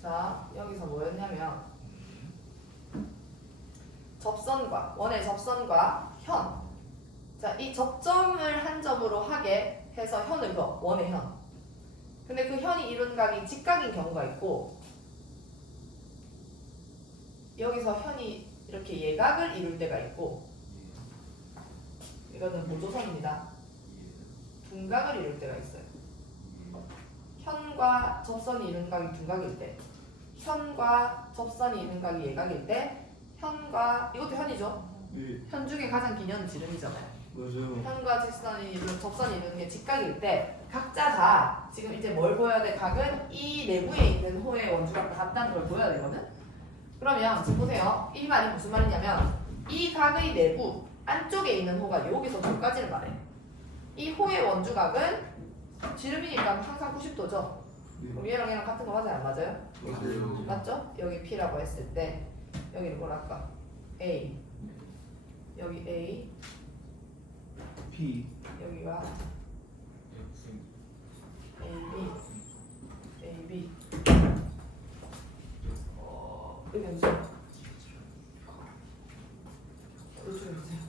자 여기서 뭐였냐면 접선과 원의 접선과 현. 자, 이 접점을 한 점으로 하게 해서 현을 그어. 원의 현. 근데 그 현이 이룬 각이 직각인 경우가 있고 여기서 현이 이렇게 예각을 이룰 때가 있고 이거는 보조선입니다. 둔각을 이룰 때가 있어요. 현과 접선이 이룬 각이 둔각일 때, 현과 접선이 이룬 각이 예각일 때, 현과 이것도 현이죠. 현 중에 가장 긴 현은 지름이잖아요. 맞아요. 현과 접선이 이루는 게 직각일 때 각자 다 지금 이제 뭘 보여야 돼? 각은 이 내부에 있는 호의 원주각과 같다는 걸 보여야 되거든. 그러면 지금 보세요. 이 말이 무슨 말이냐면 이 각의 내부 안쪽에 있는 호가 여기서 저까지를 말해. 이 호의 원주각은 지름이니까 항상 90도죠. 그럼 얘랑 같은 거 맞아요? 안 맞아요? 맞아요. 맞죠? 여기 P라고 했을 때 여기는 뭐랄까? A 여기 A P. 여기가 AB 여기 앉으세요. 이쪽에 주세요.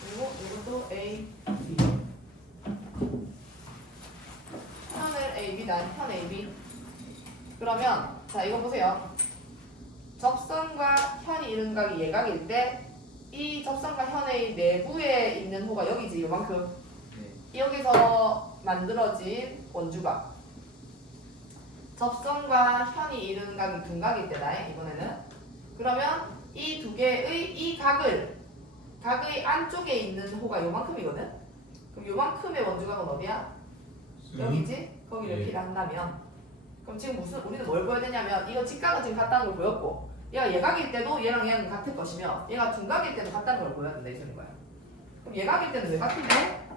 그리고 이것도 A, B. 현을 A, B 난 현 A, B. 그러면 자 이거 보세요. 접선과 현이 이룬 각이 예각일 때 이 접선과 현의 내부에 있는 호가 여기지 요만큼. 여기서 만들어진 원주각. 접선과 현이 이루는 각이 둔각일 때다 이번에는. 그러면 이 두 개의 이 각의 안쪽에 있는 호가 요만큼이거든. 그럼 요만큼의 원주각은 어디야? 여기지? 거기를 P를 한다면 그럼 지금 우리는 뭘 보여야 되냐면 이거 직각은 지금 같다는 걸 보였고 얘가 예각일 때도 얘랑 얘는 같을 것이며 얘가 둔각일 때도 같다는 걸 보여야 된다 이 소리인 거야. 그럼 예각일 때는 왜 같은데?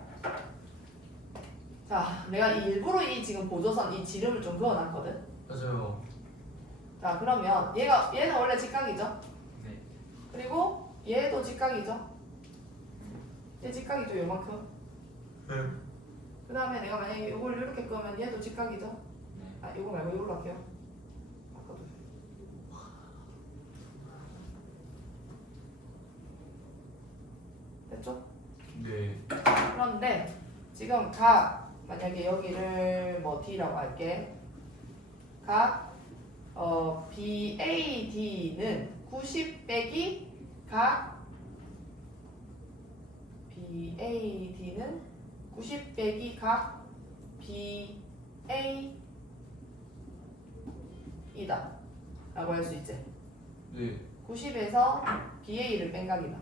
자, 내가 일부러 이 지금 보조선 이 지름을 좀 그어놨거든. 맞아요. 자, 그러면 얘는 원래 직각이죠. 네. 그리고 얘도 직각이죠. 얘 직각이죠, 요만큼. 네. 그 다음에 내가 만약에 이걸 이렇게 끄면 얘도 직각이죠. 아, 이거 말고 이걸로 할게요. 바꿔두세요. 됐죠? 네. 그런데 지금 각 만약에 여기를 뭐 D라고 할게. 각 BAD는 90 빼기 각 BAD는 90 빼기 각 BA 이다 라고 할 수 있지. 네. 90에서 BA를 뺀 각이다.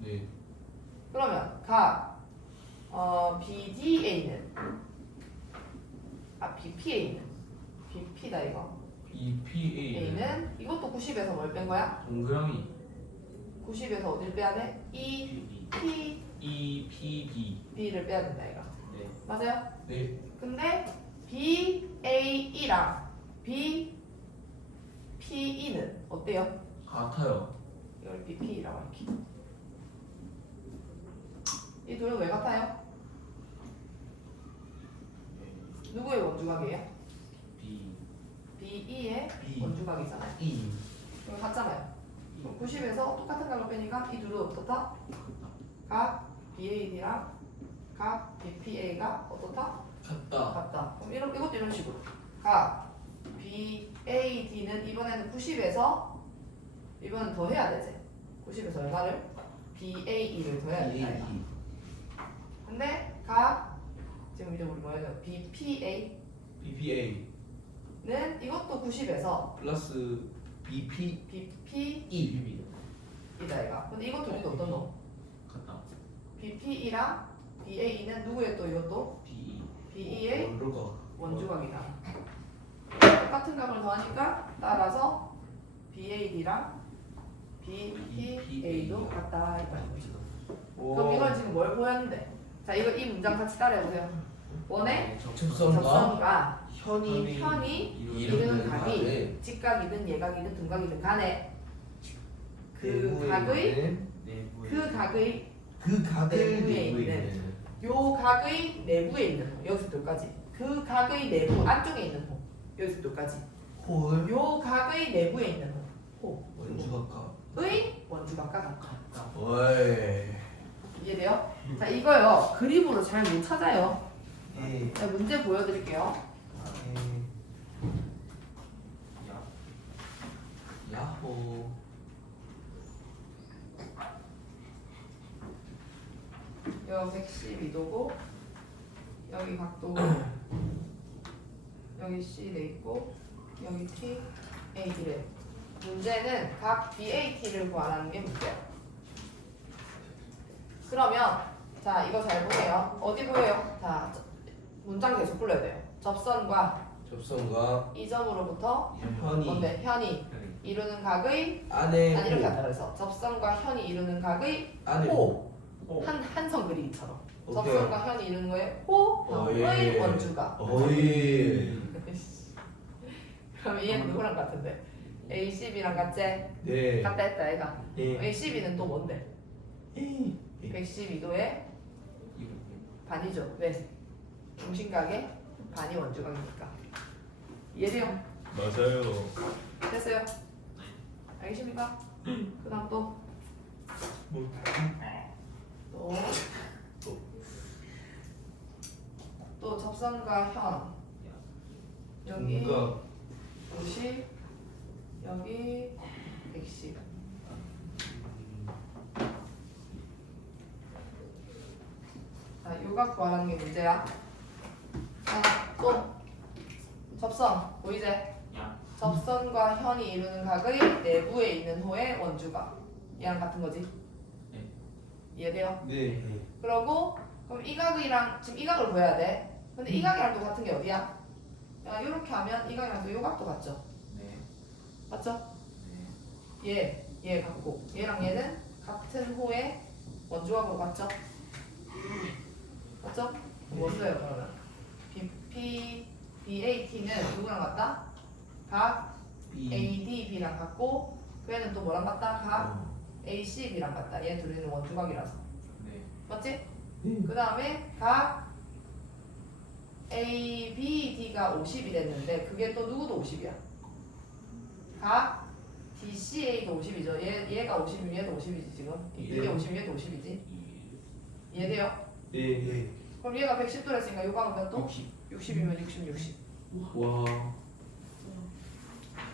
네. 그러면 각 BDA는 BPA는 BP다 이거. EPA는 A는 이것도 90에서 뭘 뺀 거야? 동그라미 90에서 어딜 빼야 돼? EPB를 EPB. 빼야 된다 이거. 네. 맞아요? 네. 근데 BAE랑 BPE는 어때요? 같아요. 이걸 BP라고 할게. 이 둘은 왜 같아요? 누구의 원주각이에요? B. BE의 B. 원주각이잖아요. E. 이거 같잖아요. 90에서 똑같은 각을 빼니까 이 둘은 어떻다? 각 BAD랑 각 BPA가 어떻다? 같다. 같다. 그럼 이것도 이런 식으로 각 BAD는 이번에는 90에서 이번엔 더 해야 되지. 90에서 얼마를? BAE를 더 해야 된다. 이거. 근데 각 지금 이제 우리 뭐 해야 돼? BPA는 BPA 이것도 90에서 플러스 BP BP이다 E. 이가. 근데 이것 둘이 어떤 놈? 같다. BPE랑 BAE는 누구의 또 이것도? BE. BE의 원주각. 원주각이다. 똑같은 각을 더하니까 따라서 BAD랑 BPA도 같다 이거야. 그럼 이걸 지금 뭘 보였는데? 자, 이 문장 같이 따라해보세요. 원의 접선과 현이 이루는 각이 직각이든 예각이든 둔각이든 간에 그 각의 내부에 내부에 있는 요 각의 내부에 있는 호 여기서 여기까지 그 각의 내부 안쪽에 있는 호 여기서 여기까지 홀 요 각의 내부에 있는 호 원주각각 호의 원주각과 같다. 어이 이해돼요? 자 이거요 그림으로 잘 못 찾아요. 예 자 문제 보여드릴게요. 야호 여기 112도고 여기 각도 여기 C 돼 있고 여기 T, A, D래. 문제는 각 BAT를 구하라는 게 문제야. 그러면 자 이거 잘 보세요. 어디 보여요? 자 문장 계속 불러야 돼요. 접선과 접선과 이 점으로부터 현이 뭔데? 현이 이루는 각의 안에 난 이렇게 한다 그래서 접선과 현이 이루는 각의 안에 호 호. 한선 그리기처럼 오케이. 접선과 현이 이루는 거에 호의 예. 원주가. 어이 그럼 얘는 누구랑 같은데? A12랑 같지? 네 같다 했다 얘가. 예. A12는 또 뭔데? 예. 112도의 반이죠. 왜? 중심각의 반이 원주각이니까. 이해돼요? 맞아요. 됐어요? 알겠습니까? 그 다음 또 또 접선과 현 여기 뭔가 50 여기 110 자, 요각 구하라는 게 문제야. 자, 또 접선 보이지? 접선과 현이 이루는 각의 내부에 있는 호의 원주각 얘랑 같은 거지? 네. 이해돼요? 네 그러고 그럼 이 각이랑 지금 이 각을 보여야 돼. 근데 이 각이랑 또 같은 게 어디야? 야 이렇게 하면 이 각이랑 또 요 각도 같죠? 네. 맞죠? 네. 얘 같고 얘랑 얘는 같은 호의 원주각으로 같죠? 맞죠? 뭐 써요 그러면? BAT는 누구랑 같다? 각 B ADB랑 같고 그 애는 또 뭐랑 같다? 각 어. ACB랑 같다. 얘 둘이는 원주각이라서 네. 맞지? 네. 그 다음에 각 ABD가 50이 됐는데 그게 또 누구도 50이야. 각 DCA도 50이죠. 얘가 50이면 얘도 50이지 지금. 이게 네. 50이면 얘도 50이지. 이해돼요? 네 그럼 얘가 110도를 했으니까 요 각은 몇 도? 60. 60이면 60, 60. 와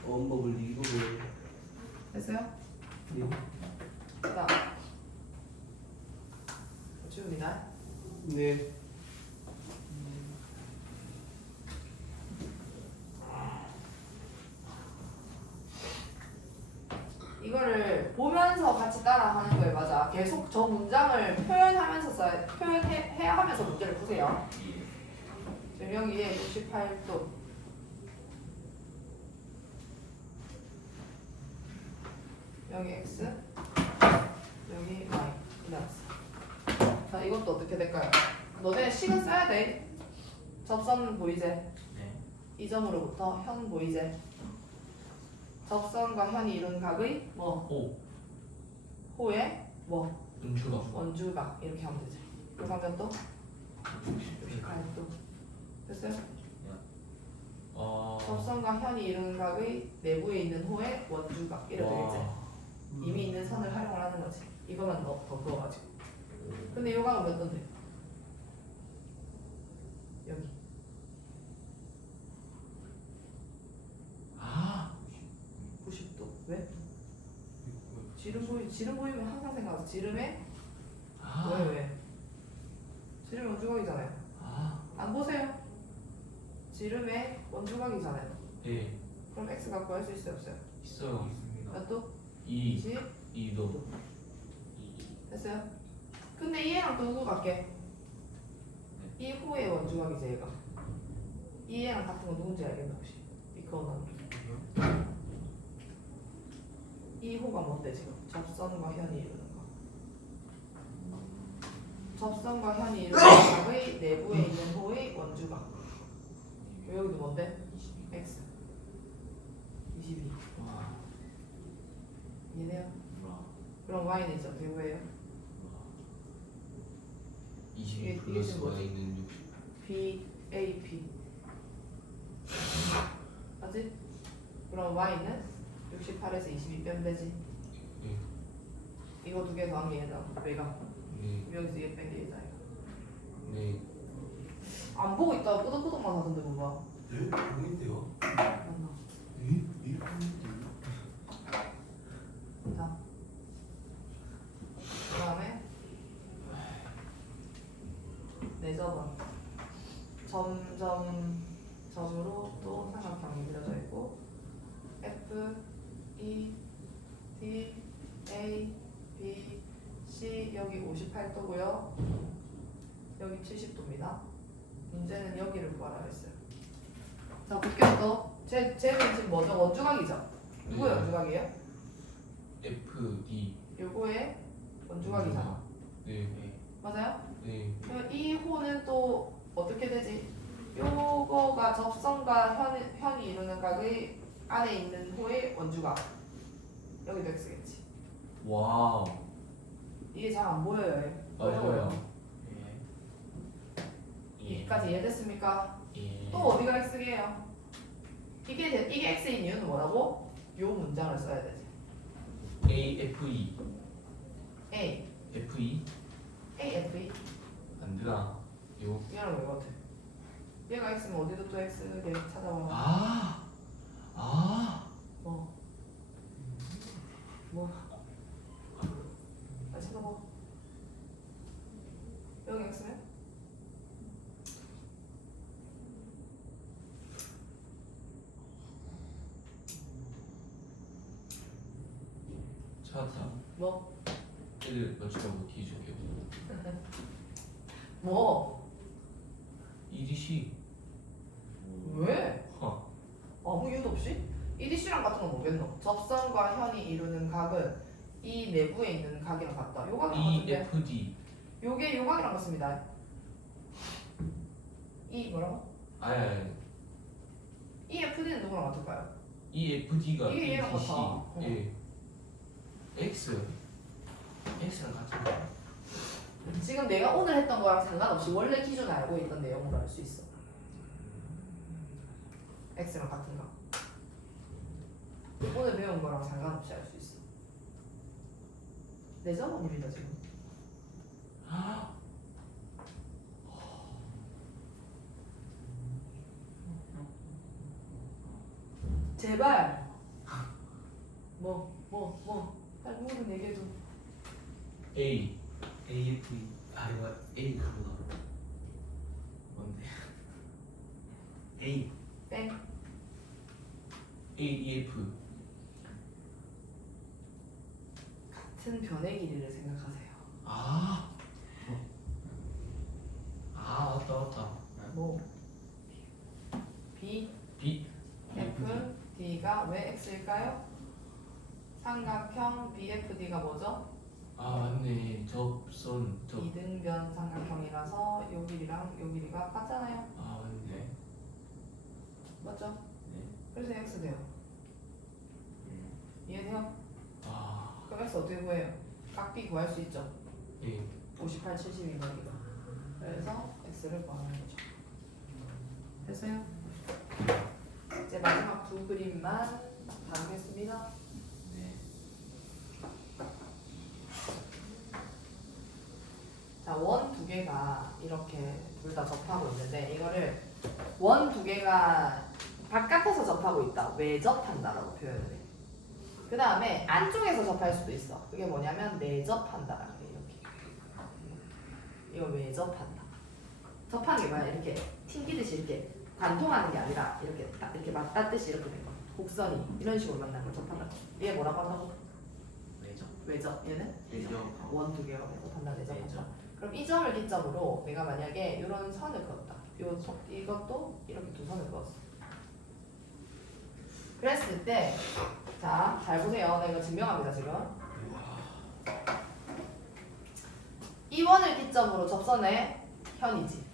엄먹을 이거를 됐어요? 네. 그 다음 지웁니다. 네 이거를 보면서 같이 따라 하는 거예요. 맞아. 계속 저 문장을 표현하면서 표현해야 하면서 문제를 푸세요. 지금 여기에 68도 여기 x 여기 y 이렇게. 자 이것도 어떻게 될까요? 너네 식은 써야 돼. 접선은 보이지? 네. 이 점으로부터 현 보이지? 접선과 현이 이룬 각의 뭐 호. 호의 뭐 은추가. 원주각 이렇게 하면 되지. 그래서 하면 또 68도 됐어요? 접선과 현이 이루는 각의 내부에 있는 호의 원주각 이렇게 되겠지. 이미 있는 선을 활용을 하는 거지. 이거만 더 그어가지고. 근데 요 각은 몇 도인데? 여기. 아. 90도. 왜? 지름 보이면 항상 생각하세요. 지름에 아. 왜? 지름이 원주각이잖아요. 아. 안 보세요? 지름에 원주각이잖아요. 네. 그럼 x 갖고 할 수 있어요, 없어요? 있어요. 몇 도? 2. 20? 2도. 됐어요? 근데 얘랑 또 누구 같게? 이 호의 원주각이지 얘가. 이 얘랑 같은 건 누군지 알겠나 혹시? 이 그거는 이 호가 뭔데 지금? 접선과 현이 이루는 거. 접선과 현이 이루는 각의 내부에 있는 호의 원주각. 여기도 뭔데? x 22. 와. 이해돼요? 와. 그럼 y는 있죠? 대구예요? 20 이게 플러스 지금 뭐지? y는 60. BAP 맞지? 그럼 y는 68에서 22 빼면 되지. 네. 이거 두 개 더한 게 얘다. 왜가? 네. 여기서 얘 뺀 게 얘다. 네. 안 보고 있다가 끄덕끄덕만 하던데 뭐가? 네? 보이는데요? 맞나? 네? 네? 보이는데요? 자, 그 다음에 내저번 점으로 또 삼각형이 그려져 있고 F, E, D, A, B, C 여기 58도고요. 여기 70도입니다. 문제는 여기를 구하라 했어요. 자, 볼게요 또. 쟤는 지금 뭐죠? 원주각이죠? 누구의 네. 원주각이에요? F, D. 요거의 원주각이잖아. 네. 맞아요? 네. 그럼 이 호는 또 어떻게 되지? 요거가 접선과 현이 이루는 각의 안에 있는 호의 원주각. 여기도 x겠지. 와우. 이게 잘 안 보여요. 맞아요. 여기까지 이해됐습니까? 예. 또 어디가 x게요? 이게 x인 이유는 뭐라고? 요 문장을 써야 되지. A, F, E. A, F, E? A, F, E. 안 되나? 요. 얘랑 왜 같아? 얘가 x면 어디도 또 x를 찾아봐. 아. 아. 뭐? 아, 찾아봐. 여기 x면? 찾았다. 뭐? 애들 맞추라고 뒤에 줄게요. 뭐? EDC. 왜? 허. 아무 이유도 없이? EDC랑 같은 건 뭐겠노? 접선과 현이 이루는 각은 이 내부에 있는 각이랑 같다. 요 각이랑 E, 같은데? F, D. 요게 요 각이랑 같습니다. 이 뭐라고? 아니. EFD는 누구랑 같을까요? E, F, D가 이게 얘랑 EDC. 같아. 어. 예. X. X랑 같은가? 지금 내가 오늘 했던 거랑 상관없이 원래 기존에 알고 있던 내용으로 알 수 있어. X랑 같은가? 오늘 배운 거랑 상관없이 알 수 있어. 내 저번입니다 지금. 제발. 할 모든 얘기해도. A. AFE. 아, 이거 A 그거다. 뭔데? A. 땡. A, E, F. 같은 변의 길이를 생각하세요. 아. 아, 맞다. 뭐? B, B. F, D가 왜 X일까요? 삼각형 BFD가 뭐죠? 아, 맞네. 접선. 이등변 삼각형이라서 요 길이랑 요 길이가 같잖아요. 아, 맞네. 맞죠? 네. 그래서 X 돼요. 이해돼요? 아. 그럼 X 어떻게 구해요? 깍비 구할 수 있죠? 예. 58, 72 거기가. 그래서 X를 구하는 거죠. 됐어요? 이제 마지막 두 그림만 다루겠습니다. 네. 자, 원 두 개가 이렇게 둘 다 접하고 있는데 이거를 원 두 개가 바깥에서 접하고 있다. 외접한다라고 표현을 해. 그 다음에 안쪽에서 접할 수도 있어. 그게 뭐냐면 내접한다라고 해. 이렇게. 이거 외접한다. 접하는 게 뭐야? 이렇게 튕기듯이 이렇게 관통하는 게 아니라 이렇게 딱 이렇게 맞닿듯이 이렇게 된 거. 곡선이 이런 식으로 만난 걸 접한다. 얘 뭐라고 한다고? 왜죠? 외접. 얘는 왜죠? 원 두 개가 외접한다. 내접한다. 내접. 그럼 이 점을 기점으로 내가 만약에 이런 선을 그었다. 이것도 이렇게 두 선을 그었어. 그랬을 때, 자, 잘 보세요. 내가 증명합니다, 지금. 이 원을 기점으로 접선의 현이지.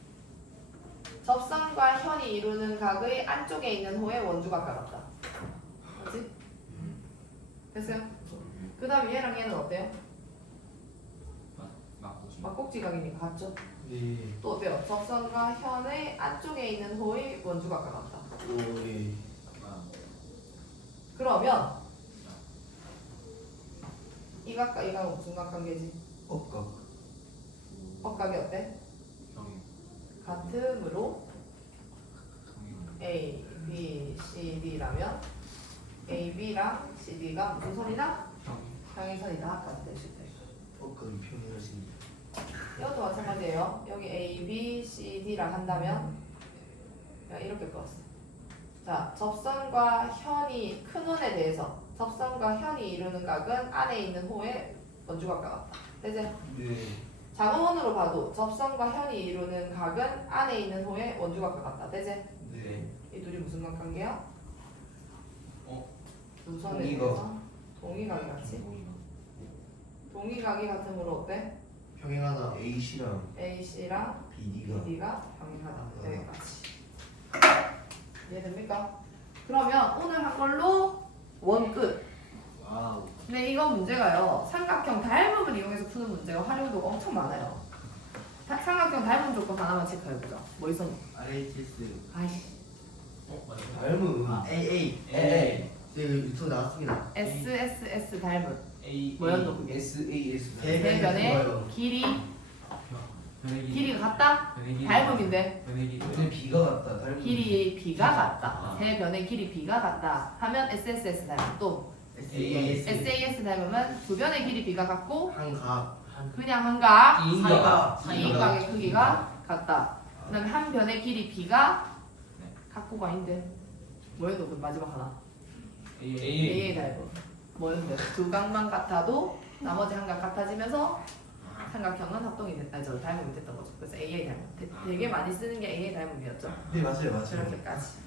접선과 현이 이루는 각의 안쪽에 있는 호의 원주각과 같다. 맞지? 됐어요? 그 다음 얘랑 얘는 어때요? 맞고. 막꼭지각이니까 같죠? 네. 또 어때요? 접선과 현의 안쪽에 있는 호의 원주각과 같다. 오네. 그러면 이 각과 이 각은 무슨 각관계지? 억각. 억각이 어때? 형이. 같으므로 A, B, C, D라면 A, B랑 C, D가 무슨 선이다? 평행선이다. 같은 뜻이다. 억각이 평행하십니다. 이것도 마찬가지예요. 여기 A, B, C, D랑 한다면 그냥 이렇게 풀었어. 자, 접선과 현이 큰 원에 대해서 접선과 현이 이루는 각은 안에 있는 호의 원주각과 같다. 되지? 네. 작은 원으로 봐도 접선과 현이 이루는 각은 안에 있는 호의 원주각과 같다. 되지? 네. 이 둘이 무슨 각관계야? 두 선에 동의각. 대해서 동의각이 같이? 동의각이 같으므로 어때? 평행하다. AC랑 AC랑 BD가. BD가 평행하다. 여기까지. 이해됩니까? 그러면 오늘 한 걸로 원 끝. 와우. 근데 이건 문제가요. 삼각형 닮음을 이용해서 푸는 문제가 활용도가 엄청 많아요. 삼각형 닮음 조건 하나만 체크해보자. 뭐 있었노? RHS. 아이씨. 닮은. AA. AA. 네, 유튜브 나왔습니다. SSS 닮음. A 뭐였노 그게? SAS. 대변의 길이가 같다? 닮음인데 변의 길이. 근데 B가 같다. 닮은. 길이 B가 같다. 아. 세 변의 길이 B가 같다 하면 SSS 닮음. 또 SAS. SAS 닮음은 두 변의 길이 B가 같고 한각. 그냥 한 각, 이인각. 이인각의 크기가 같다. 그다음에 한 변의 길이 B가 같고가 아닌데 뭐였노 그 마지막 하나? AA 닮음. 뭐였는데 두 각만 같아도 나머지 한 각 같아지면서 삼각형은 합동이 됐다. 저 닮음이 됐던 거죠. 그래서 AA 닮음. 되게 많이 쓰는 게 AA 닮음이었죠. 네, 맞아요. 이렇게까지.